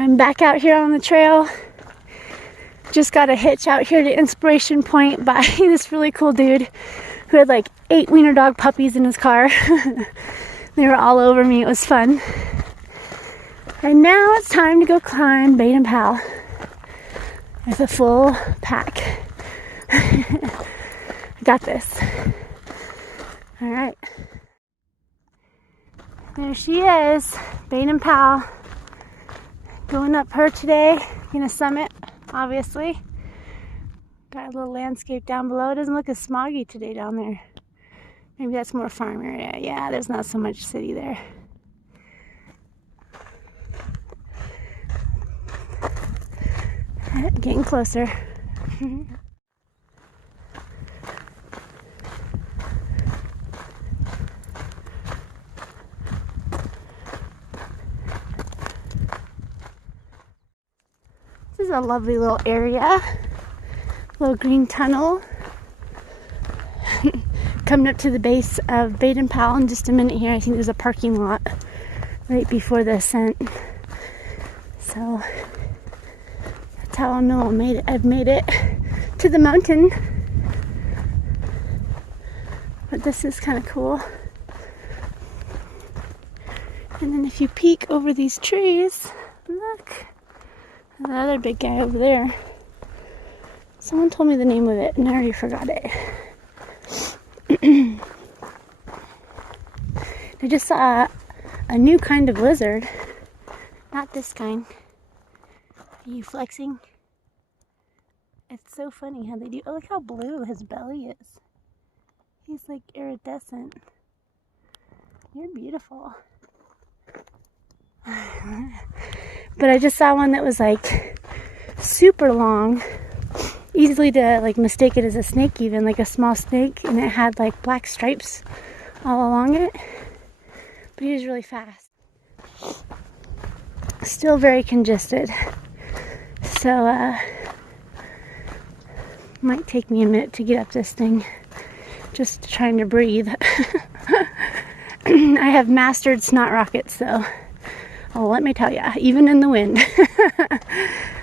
I'm back out here on the trail. Just got a hitch out here to Inspiration Point by this really cool dude who had like 8 wiener dog puppies in his car. They were all over me. It was fun. And now it's time to go climb Baden Powell with a full pack. I got this. All right. There she is, Baden Powell. Going up her today. Gonna summit, obviously. Got a little landscape down below. It doesn't look as smoggy today down there. Maybe that's more farm area. Yeah, there's not so much city there. Getting closer. This is a lovely little area. Little green tunnel. Coming up to the base of Baden Powell in just a minute here. I think there's a parking lot right before the ascent. So that's how I'll know I've made it to the mountain. But this is kind of cool. And then if you peek over these trees, look, another big guy over there. Someone told me the name of it and I already forgot it. I just saw a new kind of lizard. Not this kind. Are you flexing? It's so funny how they do. Oh, look how blue his belly is. He's like iridescent. You're beautiful. But I just saw one that was like super long. Easily to like mistake it as a snake, even like a small snake, and it had like black stripes all along it. But he was really fast. Still very congested. So might take me a minute to get up this thing. Just trying to breathe. I have mastered snot rockets, so oh, let me tell ya, even in the wind.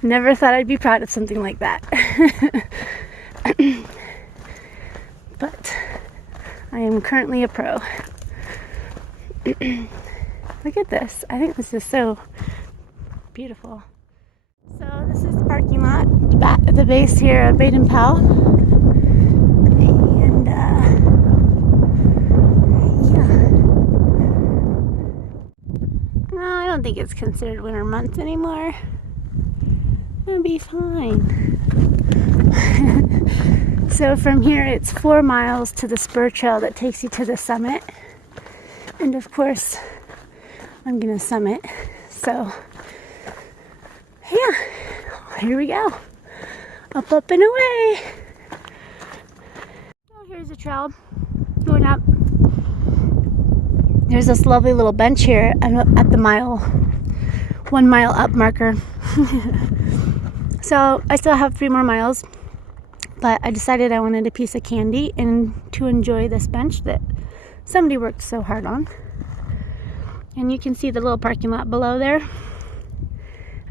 Never thought I'd be proud of something like that. But I am currently a pro. Look at this. I think this is so beautiful. So this is the parking lot at the base here of Baden Powell. And yeah. No, I don't think it's considered winter months anymore. It'll be fine. So from here it's 4 miles to the spur trail that takes you to the summit. And of course, I'm gonna summit. So yeah, here we go. Up, up, and away. Oh, here's the trail going up. There's this lovely little bench here at the 1 mile up marker. So I still have 3 more miles, but I decided I wanted a piece of candy and to enjoy this bench that somebody worked so hard on. And you can see the little parking lot below there.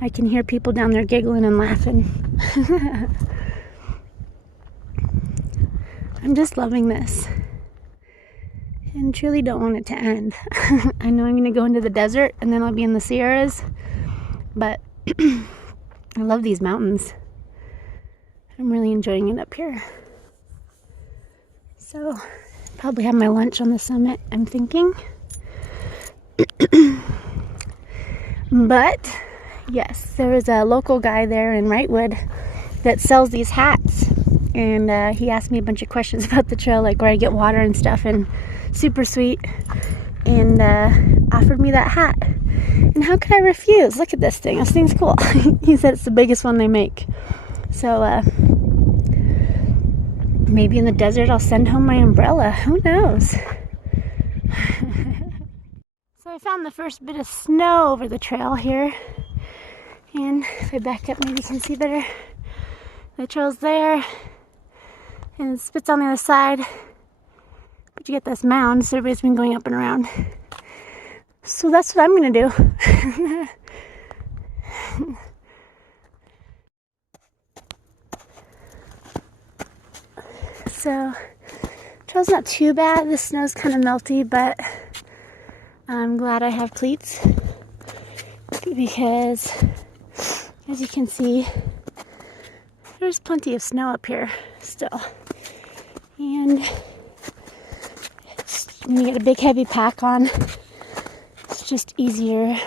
I can hear people down there giggling and laughing. I'm just loving this and truly don't want it to end. I know I'm going to go into the desert and then I'll be in the Sierras, but I love these mountains. I'm really enjoying it up here. So, probably have my lunch on the summit, I'm thinking. But, yes, there was a local guy there in Wrightwood that sells these hats. And he asked me a bunch of questions about the trail, like where I get water and stuff, and super sweet. And offered me that hat. And how could I refuse? Look at this thing. This thing's cool. He said it's the biggest one they make. So, maybe in the desert I'll send home my umbrella. Who knows? So I found the first bit of snow over the trail here. And if I back up, maybe you can see better. The trail's there. And it spits on the other side. But you get this mound, so everybody's been going up and around. So that's what I'm going to do. So trail's not too bad. The snow's kind of melty, but I'm glad I have cleats because, as you can see, there's plenty of snow up here still. And when you get a big heavy pack on, it's just easier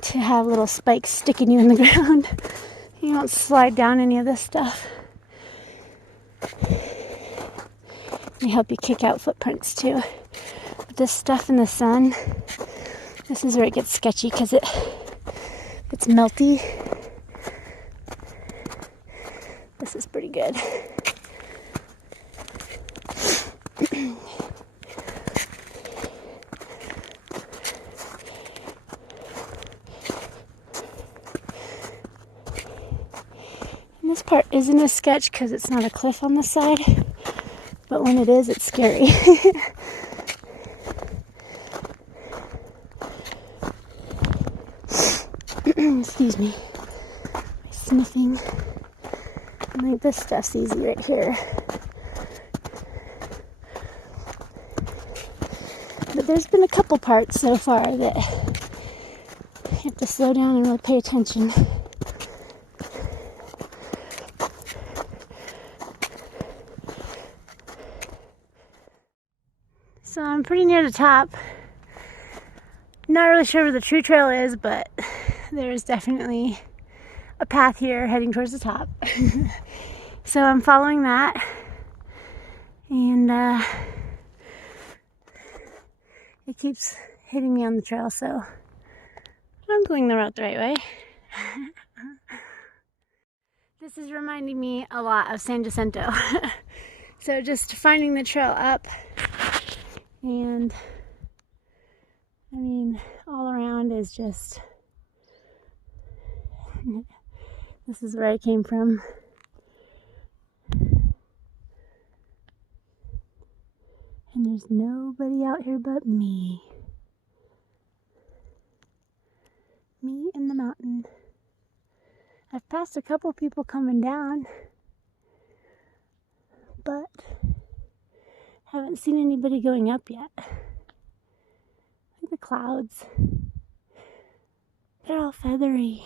to have little spikes sticking you in the ground. You don't slide down any of this stuff. They help you kick out footprints too. But this stuff in the sun, this is where it gets sketchy because it's melty. This is pretty good. And this part isn't a sketch because it's not a cliff on the side, but when it is, it's scary. Excuse me. My sniffing. Like this stuff's easy right here. But there's been a couple parts so far that you have to slow down and really pay attention. So I'm pretty near the top. Not really sure where the true trail is, but there's definitely a path here heading towards the top. So I'm following that, and it keeps hitting me on the trail, so I'm going the route the right way. This is reminding me a lot of San Jacinto. So just finding the trail up, and I mean, all around is just, this is where I came from. And there's nobody out here but me. Me and the mountain. I've passed a couple people coming down, but haven't seen anybody going up yet. Look at the clouds. They're all feathery.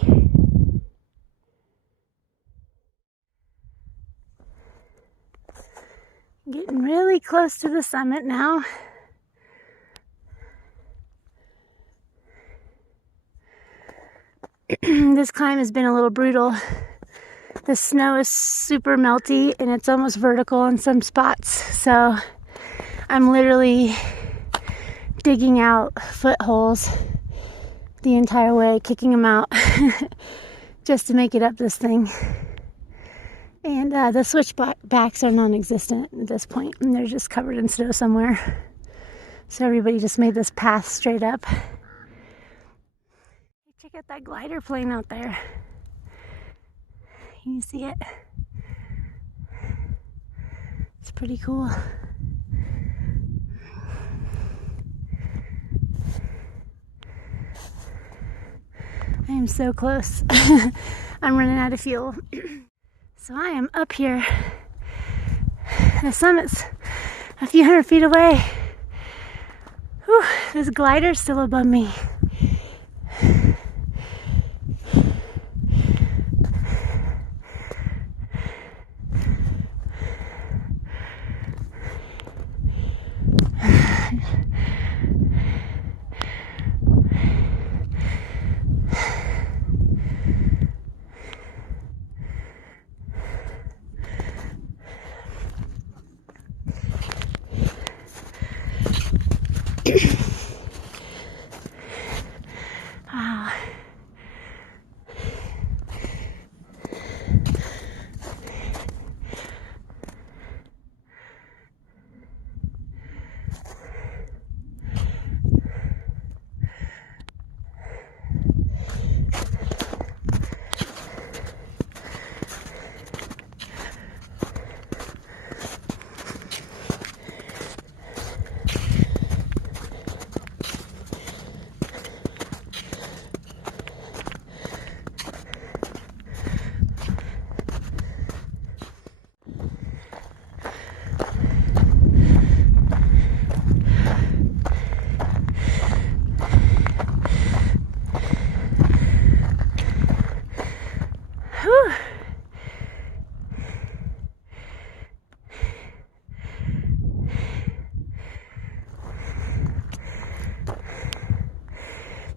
Getting really close to the summit now. This climb has been a little brutal. The snow is super melty and it's almost vertical in some spots. So I'm literally digging out footholes the entire way, kicking them out just to make it up this thing. And the switchbacks are non-existent at this point, and they're just covered in snow somewhere. So everybody just made this path straight up. Check out that glider plane out there. Can you see it? It's pretty cool. I am so close. I'm running out of fuel. So I am up here. The summit's a few hundred feet away. Whew, this glider's still above me. Wow.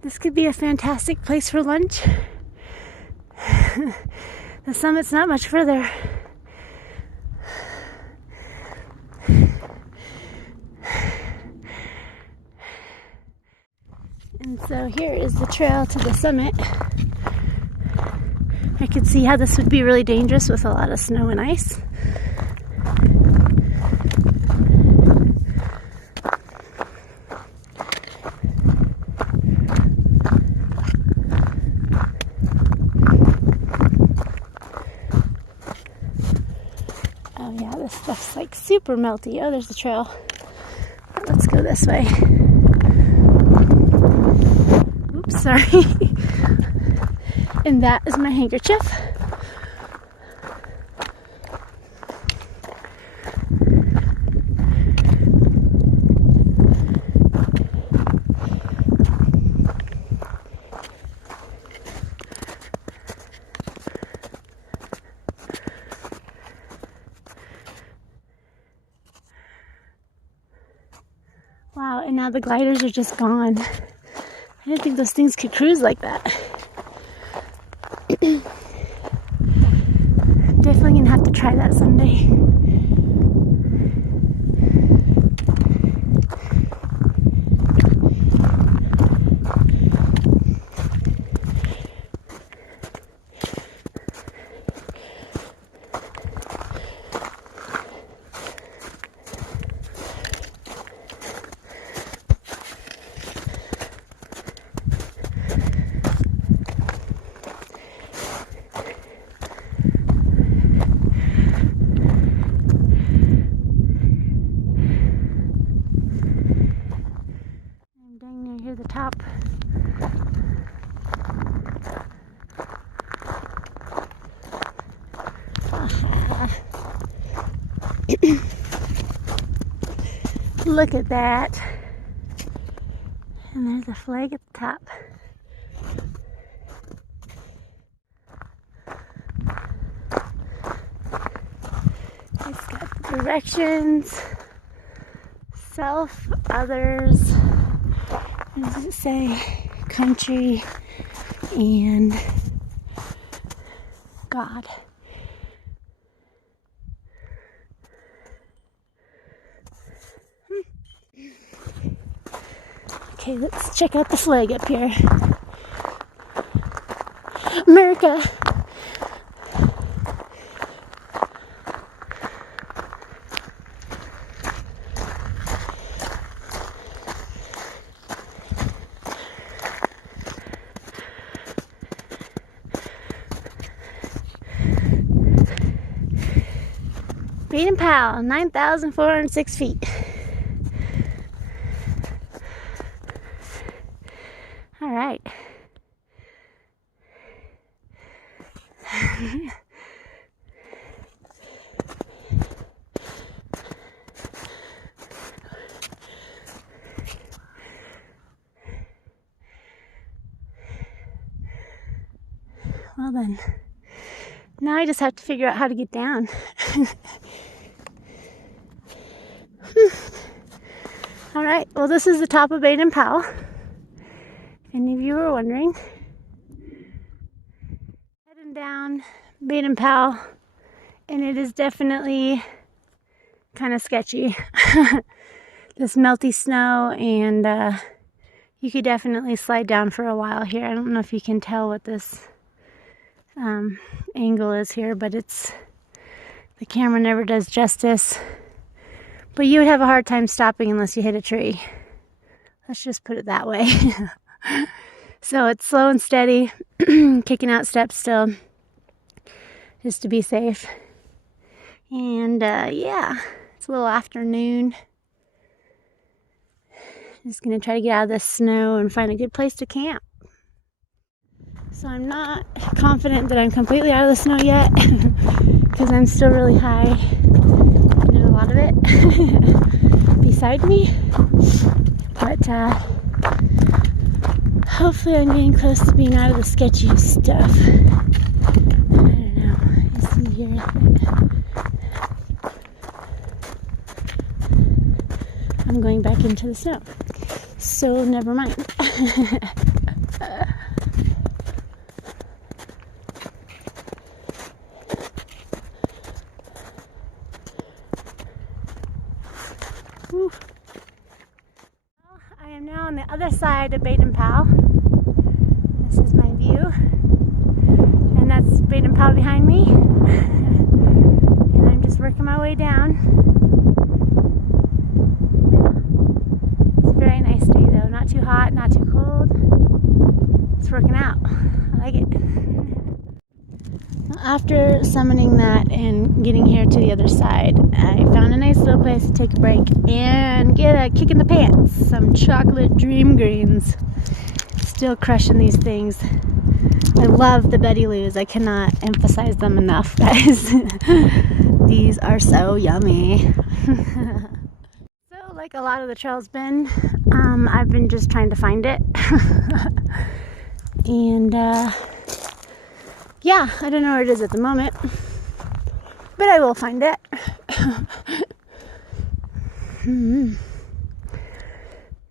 This could be a fantastic place for lunch. The summit's not much further. And so here is the trail to the summit. I could see how this would be really dangerous with a lot of snow and ice. Oh yeah, this stuff's like super melty. Oh, there's the trail. Let's go this way. Oops, sorry. And that is my handkerchief. Wow, and now the gliders are just gone. I didn't think those things could cruise like that. Definitely gonna have to try that someday. The top. Look at that. And there's a flag at the top. It's got the directions, self, others. What does it say? Country and God. Okay, let's check out the flag up here. America. Baden Powell, 9,406 feet. All right. Well then, now I just have to figure out how to get down. All right, well this is the top of Baden Powell. If any of you were wondering. Heading down Baden Powell, and it is definitely kind of sketchy. This melty snow, and you could definitely slide down for a while here. I don't know if you can tell what this angle is here, but the camera never does justice. But you would have a hard time stopping unless you hit a tree. Let's just put it that way. So it's slow and steady, kicking out steps still, just to be safe. And yeah, it's a little afternoon. Just gonna try to get out of this snow and find a good place to camp. So I'm not confident that I'm completely out of the snow yet, because I'm still really high. There's a lot of it beside me, but hopefully I'm getting close to being out of the sketchy stuff. I don't know. You see here. I'm going back into the snow, so never mind. the other side of Baden Powell. This is my view. And that's Baden Powell behind me. And I'm just working my way down. It's a very nice day though. Not too hot, not too cold. It's working out. I like it. After summoning that and getting here to the other side, I found a nice little place to take a break and get a kick in the pants. Some chocolate dream greens. Still crushing these things. I love the Betty Lou's. I cannot emphasize them enough, guys. These are so yummy. So, like a lot of the trail's been, I've been just trying to find it. And, yeah, I don't know where it is at the moment, but I will find it.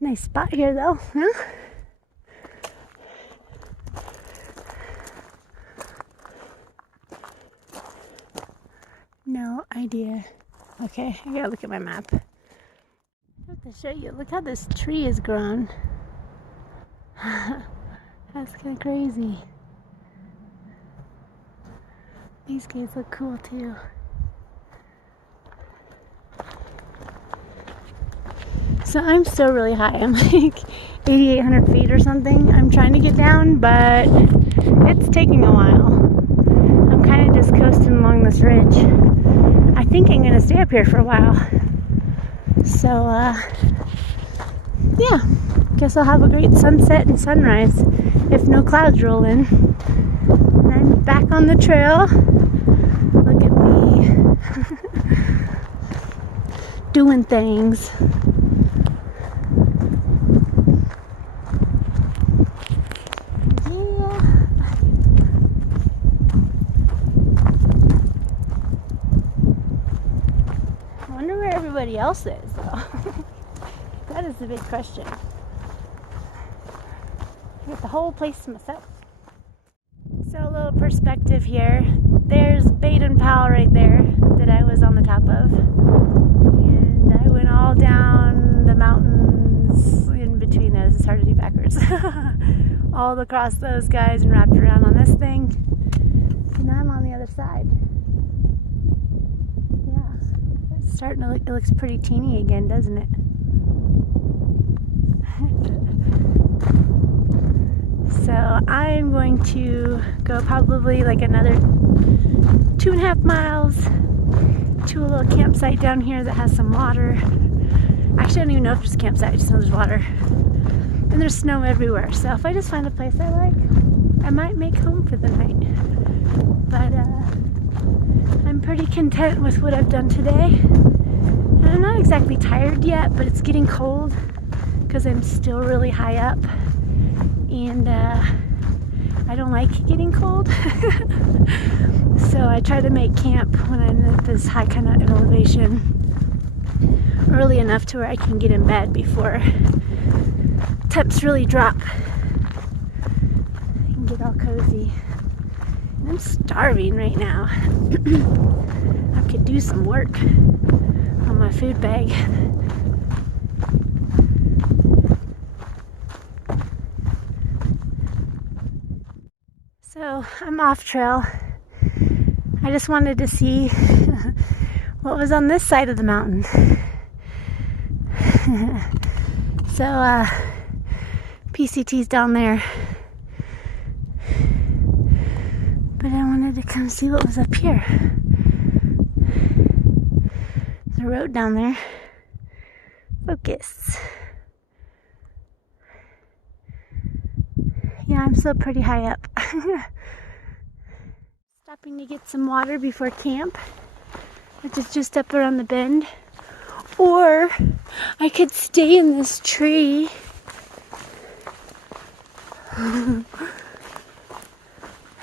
Nice spot here, though, huh? No idea. Okay, I gotta look at my map. I have to show you. Look how this tree is grown. That's kind of crazy. These guys look cool too. So I'm still really high. I'm like 8,800 feet or something. I'm trying to get down, but it's taking a while. I'm kind of just coasting along this ridge. I think I'm gonna stay up here for a while. So, yeah. Guess I'll have a great sunset and sunrise if no clouds roll in. And I'm back on the trail. Look at me. Doing things. Yeah. I wonder where everybody else is, though. That is the big question. I get the whole place to myself. So a little perspective here. There's Baden Powell right there that I was on the top of. And I went all down the mountains in between there. This is hard to do backwards. All across those guys and wrapped around on this thing. And now I'm on the other side. Yeah. It's starting to look, it looks pretty teeny again, doesn't it? So I'm going to go probably like another 2.5 miles to a little campsite down here that has some water. Actually, I don't even know if there's a campsite, I just know there's water. And there's snow everywhere. So if I just find a place I like, I might make home for the night. But I'm pretty content with what I've done today. And I'm not exactly tired yet, but it's getting cold because I'm still really high up. And I don't like getting cold. So I try to make camp when I'm at this high kind of elevation early enough to where I can get in bed before temps really drop and get all cozy. And I'm starving right now. I could do some work on my food bag. So I'm off trail. I just wanted to see what was on this side of the mountain. So PCT's down there. But I wanted to come see what was up here. There's a road down there. Focus. Yeah, I'm still pretty high up. Stopping to get some water before camp, which is just up around the bend. Or I could stay in this tree.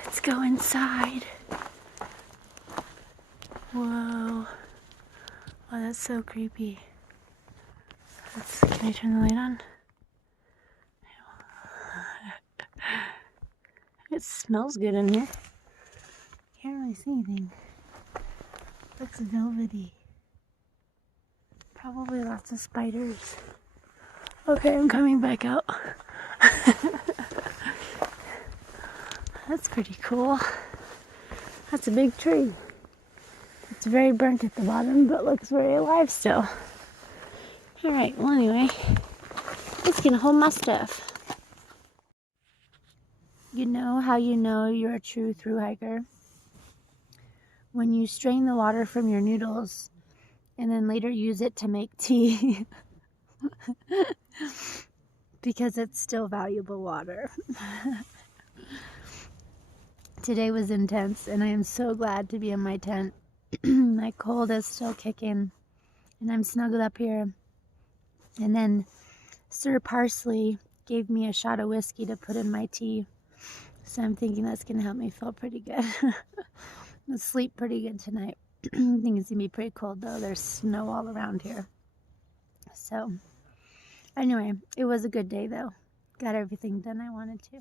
Let's go inside. Whoa. Oh, that's so creepy. Can I turn the light on? It smells good in here. Can't really see anything. Looks velvety. Probably lots of spiders. Okay, I'm coming back out. That's pretty cool. That's a big tree. It's very burnt at the bottom, but looks very alive still. Alright, well anyway, it's gonna hold my stuff. You know how you know you're a true thru-hiker? When you strain the water from your noodles and then later use it to make tea. Because it's still valuable water. Today was intense, and I am so glad to be in my tent. My cold is still kicking, and I'm snuggled up here. And then Sir Parsley gave me a shot of whiskey to put in my tea. So I'm thinking that's going to help me feel pretty good. I'll sleep pretty good tonight. I think it's going to be pretty cold, though. There's snow all around here. So, anyway, it was a good day, though. Got everything done I wanted to.